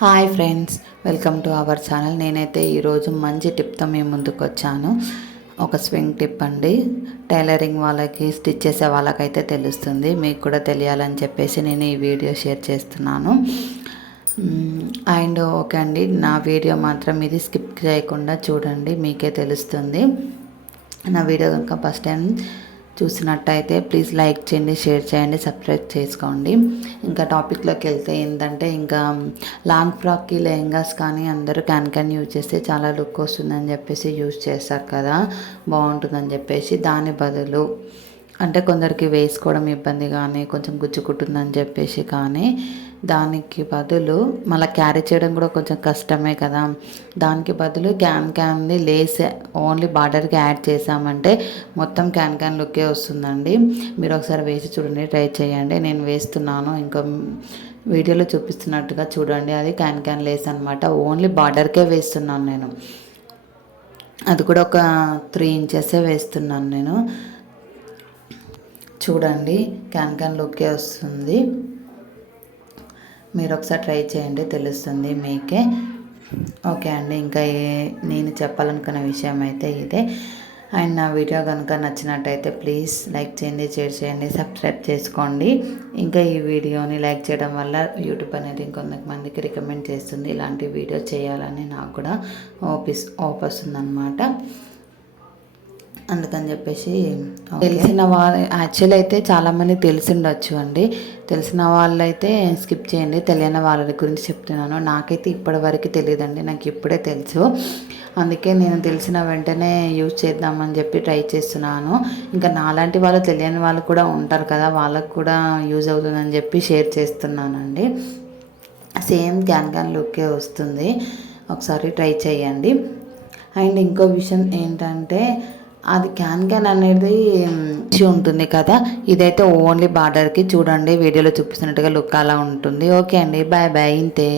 Hi friends, welcome to our channel. నేనైతే ఈరోజు మంచి టిప్తో మీ ముందుకు వచ్చాను. ఒక స్వింగ్ టిప్ అండి. టైలరింగ్ వాళ్ళకి, స్టిచ్ చేసే వాళ్ళకైతే తెలుస్తుంది, మీకు కూడా తెలియాలని చెప్పేసి నేను ఈ వీడియో షేర్ చేస్తున్నాను. అండ్ ఓకే అండి, నా వీడియో మాత్రం ఇది స్కిప్ చేయకుండా చూడండి, మీకే తెలుస్తుంది. నా వీడియో కనుక ఫస్ట్ టైం చూసినట్టయితే ప్లీజ్ లైక్ చేయండి, షేర్ చేయండి, సబ్స్క్రైబ్ చేసుకోండి. ఇంకా టాపిక్లోకి వెళ్తే ఏంటంటే, ఇంకా లాంగ్ ఫ్రాక్కి లెహంగాస్ కానీ అందరూ క్యాన్ యూజ్ చేస్తే చాలా లుక్ వస్తుందని చెప్పేసి యూజ్ చేస్తారు కదా, బాగుంటుందని చెప్పేసి. దాని బదులు అంటే కొందరికి వేసుకోవడం ఇబ్బంది కానీ కొంచెం గుచ్చుకుంటుందని చెప్పేసి, కానీ దానికి బదులు మళ్ళీ క్యారీ చేయడం కూడా కొంచెం కష్టమే కదా. దానికి బదులు క్యాన్ది లేస్ ఓన్లీ బార్డర్కి యాడ్ చేసామంటే మొత్తం క్యాన్ లుక్కే వస్తుందండి. మీరు ఒకసారి వేసి చూడండి, ట్రై చేయండి. నేను వేస్తున్నాను, ఇంకా వీడియోలో చూపిస్తున్నట్టుగా చూడండి. అది క్యాన్ లేస్ అనమాట. ఓన్లీ బార్డర్కే వేస్తున్నాను నేను. అది కూడా ఒక 3 ఇంచెసే వేస్తున్నాను నేను. చూడండి, క్యాన్ లుక్కే వస్తుంది. మీరు ఒకసారి ట్రై చేయండి, తెలుస్తుంది మీకే. ఓకే అండి, ఇంకా నేను చెప్పాలనుకున్న విషయం అయితే ఇదే. అండ్ నా వీడియో కనుక నచ్చినట్టయితే ప్లీజ్ లైక్ చేయండి, షేర్ చేయండి, సబ్స్క్రైబ్ చేసుకోండి. ఇంకా ఈ వీడియోని లైక్ చేయడం వల్ల యూట్యూబ్ అనేది ఇంకొంతమందికి రికమెండ్ చేస్తుంది. ఇలాంటి వీడియో చేయాలని నాకు కూడా వస్తుంది అన్నమాట. అందుకని చెప్పేసి తెలిసిన వాళ్ళు యాక్చువల్ అయితే చాలామంది తెలిసి ఉండొచ్చు అండి. తెలిసిన వాళ్ళైతే స్కిప్ చేయండి, తెలియని వాళ్ళ గురించి చెప్తున్నాను. నాకైతే ఇప్పటివరకు తెలియదండి, నాకు ఇప్పుడే తెలుసు. అందుకే నేను తెలిసిన వెంటనే యూజ్ చేద్దామని చెప్పి ట్రై చేస్తున్నాను. ఇంకా నాలాంటి వాళ్ళు, తెలియని వాళ్ళు కూడా ఉంటారు కదా, వాళ్ళకు కూడా యూజ్ అవుతుందని చెప్పి షేర్ చేస్తున్నానండి. సేమ్ క్యాన్ లుక్కే వస్తుంది, ఒకసారి ట్రై చేయండి. అండ్ ఇంకో విషయం ఏంటంటే, అది క్యాన్ అనేది ఉంటుంది కదా, ఇదైతే ఓన్లీ బార్డర్కి. చూడండి, వీడియోలో చూపిస్తున్నట్టుగా లుక్ అలా ఉంటుంది. ఓకే అండి, బాయ్ బాయ్, ఇంతే.